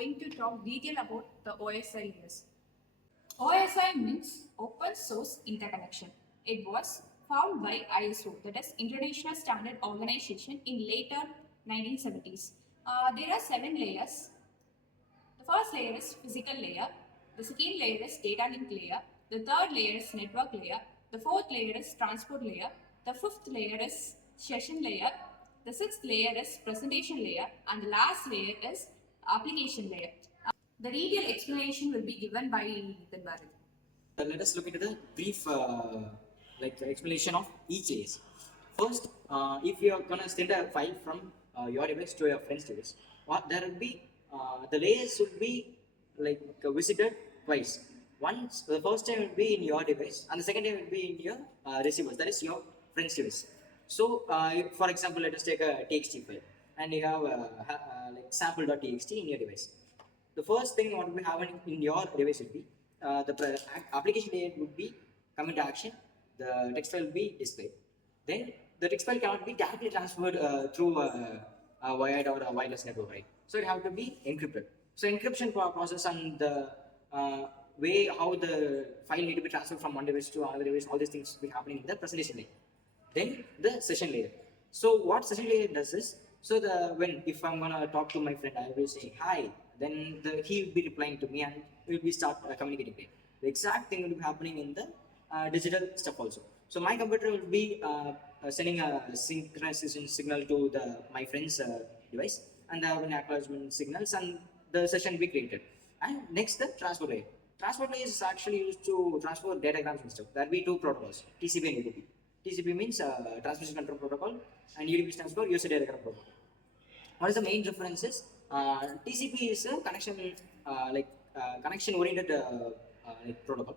going to talk detail about the OSI layers. OSI means Open Source Interconnection. It was found by ISO, that is International Standard Organization, in later 1970s. There are 7 layers. The first layer is physical layer, the second layer is data link layer, the third layer is network layer, the fourth layer is transport layer, the fifth layer is session layer, the sixth layer is presentation layer, and the last layer is application layer. The detailed explanation will be given by Dilbharat. Let us look into the brief explanation of each layers. First, if you are gonna send a file from your device to your friend's device, what there will be the layers should be visited twice. Once the first time will be in your device, and the second time will be in your receivers, that is your friend's device. So, for example, let us take a TXT file, and you have sample.txt in your device. The first thing what we have in your device will be the application layer would be coming to action, the text file will be displayed. Then the text file cannot be directly transferred through a wired or a wireless network, right? So it have to be encrypted. So encryption process and the way how the file need to be transferred from one device to another device, all these things will be happening in the presentation layer. Then the session layer. So what session layer does is, so if I'm gonna talk to my friend, I will say hi, then he will be replying to me and we will be start communicating. The exact thing will be happening in the digital stuff also. So my computer will be sending a synchronization signal to my friend's device, and there have been acknowledgement signals, and the session will be created. And next, the transport layer. Transport layer is actually used to transfer datagrams and stuff. There will be two protocols, TCP and UDP. TCP means transmission control protocol, and UDP stands for user datagram protocol. What is the main difference is TCP is a connection oriented protocol.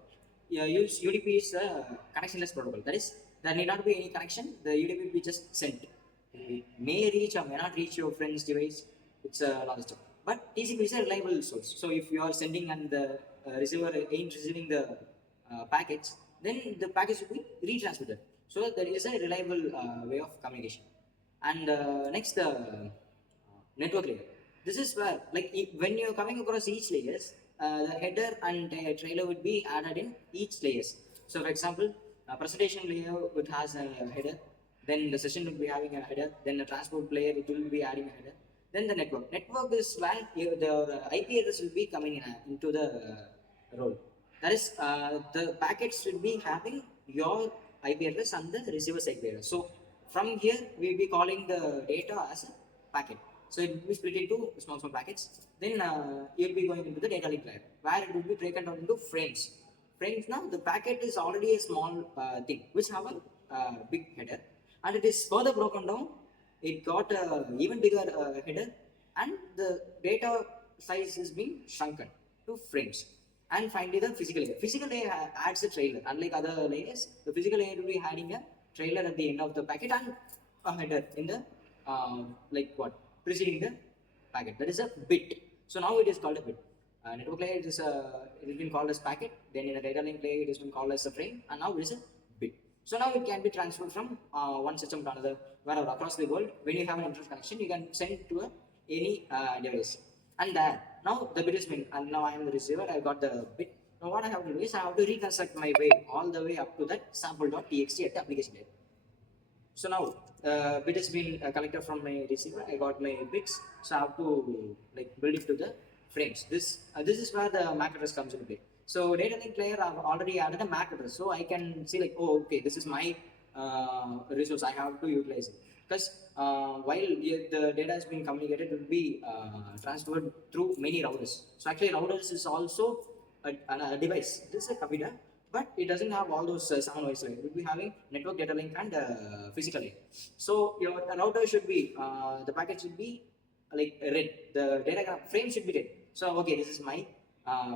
UDP is a connectionless protocol. That is, there need not be any connection. The UDP will be just sent. It may reach or may not reach your friend's device. It's a lot of stuff. But TCP is a reliable source. So if you are sending and the receiver ain't receiving the packets, then the package will be retransmitted. So there is a reliable way of communication. And next, network layer. This is where, when you're coming across each layers, the header and trailer would be added in each layers. So, for example, a presentation layer which has a header, then the session will be having a header, then the transport layer it will be adding a header, then the network. Network is where the IP address will be coming into the role. That is, the packets will be having your IP address and the receiver's IP address. So, from here, we will be calling the data as a packet. So it will be split into small packets. Then you will be going into the data link layer, where it will be broken down into frames. Frames, now the packet is already a small thing which have a big header, and it is further broken down. It got a even bigger header, and the data size is being shrunken to frames. And finally, the physical layer. Physical layer adds a trailer. Unlike other layers, the physical layer will be adding a trailer at the end of the packet and a header in the preceding the packet. That is a bit. So now it is called a bit. Network layer it has been called as packet. Then in a data link layer it has been called as a frame, and now it is a bit. So now it can be transferred from one system to another, wherever across the world. When you have an internet connection, you can send it to any device. And now the bit is been, and now I am the receiver. I got the bit. Now what I have to do is I have to reconstruct my way all the way up to that sample.txt at the application layer. So now bit has been collected from my receiver. I got my bits, so I have to build it to the frames. This is where the MAC address comes into play. So data link layer I've already added a MAC address, so I can see okay, this is my resource. I have to utilize it because while the data has been communicated, it will be transferred through many routers. So actually, routers is also a device. This is a computer, but it doesn't have all those 7 OS layers. It will be having network, data link, and physical layer. So your router should be the packet should be red. The data frame should be red. So okay, this is my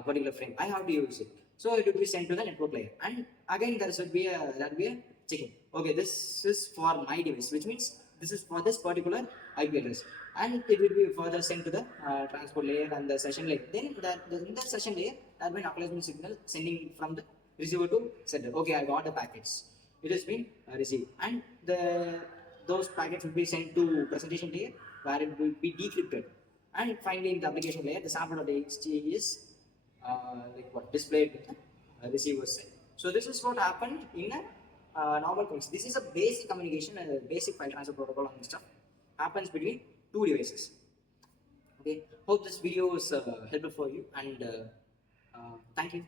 particular frame. I have to use it. So it will be sent to the network layer, and again there will be a checking. Okay, this is for my device, which means this is for this particular IP address, and it will be further sent to the transport layer and the session layer. Then in the session layer, there will be an acknowledgement signal sending from the receiver to sender. Okay, I got the packets. It has been received, and those packets will be sent to presentation layer, where it will be decrypted, And finally, in the application layer, the sample.txt is displayed with the receiver side. So this is what happened in a normal connection. This is a basic communication and a basic file transfer protocol and stuff happens between two devices. Okay, hope this video was helpful for you, and thank you.